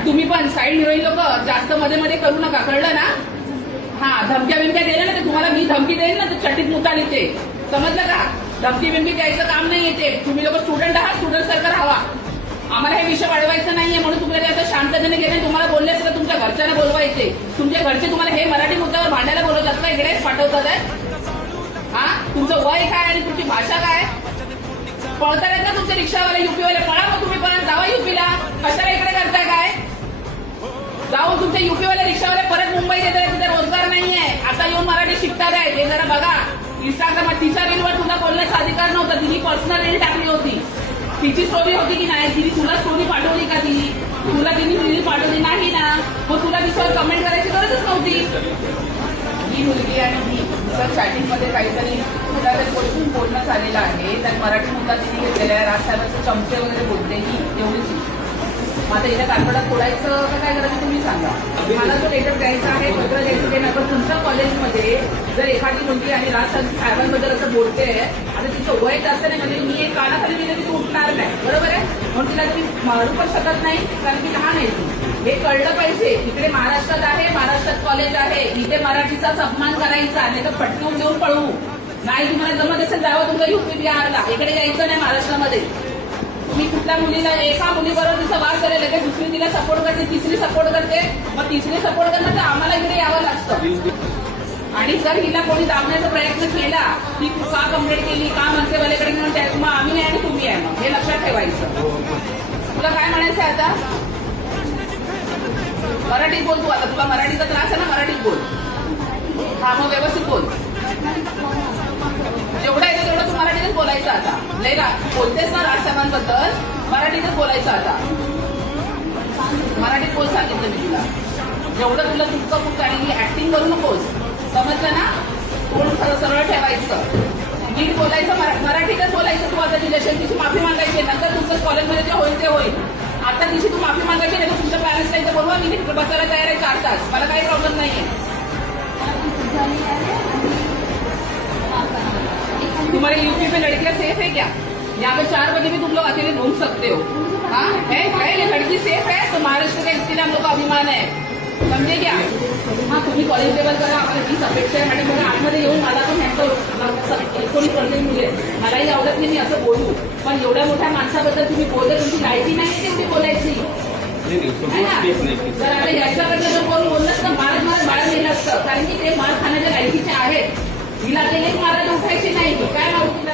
आणि तुम्ही पण साईड हिरोईन लोक जास्त मध्ये मध्ये करू नका, कळलं ना? हा, धमक्या बिमक्या दिल्या ना, ते तुम्हाला मी धमकी देईन ना, तर चटीत मुताल इथे, समजलं का? धमकी बिमकी द्यायचं काम नाही येते. तुम्ही लोक स्टुडंट आहात, स्टुडंट सारखं राहावा. आम्हाला हे विषय वाढवायचं नाहीये, म्हणून तुम्हाला आता शांततेने गेले. तुम्हाला बोलले असं तुमच्या घरच्यांना बोलवायचे. तुमच्या घरचे तुम्हाला हे मराठी मुद्द्यावर भांडायला बोलवतात का? इकडे पाठवतात. हा, तुमचं वय काय आणि तुमची भाषा काय? पळतात ना तुमचे रिक्षावाले, युपीवाले. पळा मग तुम्ही परत जावा युपीला. कशाला इकडे करताय काय? जाऊन तुमचे युपीवाले रिक्षावाले परत मुंबईत येतात, तिथे रोजगार नाहीये. आता येऊन मराठी शिकतात आहे, हे जरा बघा. इंस्टाग्राम तिच्या रीलवर तुला बोलण्याचा अधिकार नव्हता. तिने पर्सनल रील टाकली होती. तिची स्टोरी होती की नाही? तिने तुला स्टोरी पाठवली का? तुला तिने रील पाठवली नाही ना? मग तुला तिच्यावर कमेंट करायची गरजच नव्हती. ही मुलगी आणि मी चॅटिंग मध्ये काहीतरी गोष्टी बोलणं झालेलं आहे. त्यात मराठी मुद्दा तिने घेतलेला आहे. राजसाहेबांचे चमचे वगैरे बोलते ही एवढीच. आता इथे कानपडात बोलायचं का काय करायचं तुम्ही सांगा. मला जो लेटर द्यायचा आहे, पत्र द्यायचं ते नंतर तुमच्या कॉलेजमध्ये जर एखादी मुलगी आणि राजसाहेबांबद्दल असं बोलते, आता तिचं वय जास्त नाही, म्हणजे मी एक कानाखाली दिलं की तू उठणार नाही, बरोबर आहे? म्हणून तिला तुम्ही मारू पण शकत नाही, कारण की लहान आहे ती. हे कळलं पाहिजे. इकडे महाराष्ट्रात आहे, महाराष्ट्रात कॉलेज आहे, इथे मराठीचा अपमान करायचा, नाही तर पटकून देऊन पळवू. नाही तुम्हाला जमत असेल जावं तुमचं युपी बिहारला, इकडे यायचं नाही महाराष्ट्रामध्ये. मी कुठल्या मुलीला एका मुलीबरोबर तिचा वाद करेल, दुसरी तिला सपोर्ट करते, तिसरी सपोर्ट करते, मग तिसरी सपोर्ट करणं तर आम्हाला इकडे यावं लागतं. आणि जर हिला कोणी दाबण्याचा प्रयत्न केला, ती का कंप्लेंट केली, का मनसेवाल्याकडे घेऊन त्या मग आम्ही नाही आणि तुम्ही आहे, मग हे लक्षात ठेवायचं. तुला काय म्हणायचं आहे आता? मराठीत बोल तू. आता तुला मराठीचा त्रास आहे ना, मराठीत बोल. हा, मग व्यवस्थित बोल. जेवढं येतं तेवढं तू मराठीतच बोलायचं आता. लय ना बोलतेस ना राजसाहेबांबद्दल, मराठीतच बोलायचं आता. मराठीत बोल सांगितलं मी तुला. जेवढं तुला तुमचं खूप आणि ऍक्टिंग करू नकोस, समजलं ना? तोंड सरळ ठेवायचं, नीट बोलायचं, मराठीतच बोलायचं. तू आता तिच्याशी तिची माफी मागायची, नंतर तुमचं कॉलेजमध्ये जे होईल ते होईल. आता तिची तू माफी मागायची नाही तर तुमच्या पॅरेंट्सला इथे बोलवा, मी बसायला तयार आहे 4 तास. मला काही प्रॉब्लेम नाहीये. तुम्हारे यूपी में लड़कियां सेफ है क्या? यहाँ पे 4 बजे भी तुम लोग अकेले घूम सकते हो. हाँ है ये लड़की सेफ है तो महाराष्ट्र का इसके लिए हम लोग का अभिमान है, समझे क्या? हाँ, तुम्ही कॉलेज लेवल करा, आम्हाला हीच अपेक्षा आहे. आणि मला आतमध्ये येऊन मला पण ह्यांचं कोणी करते मुले, मलाही आवडत नाही मी असं बोलू, पण एवढ्या मोठ्या माणसाबद्दल तुम्ही बोलले, तुमची लायकी नाही तेवढी बोलायची. जर आता याच्याकडनं जर कोण बोललं तर मारत बाळा नेलं असतं, कारण की ते मार खाण्याच्या लायकीचे आहेत. हिला ते एक मारायला उठायचे नाही. काय मारू तिला?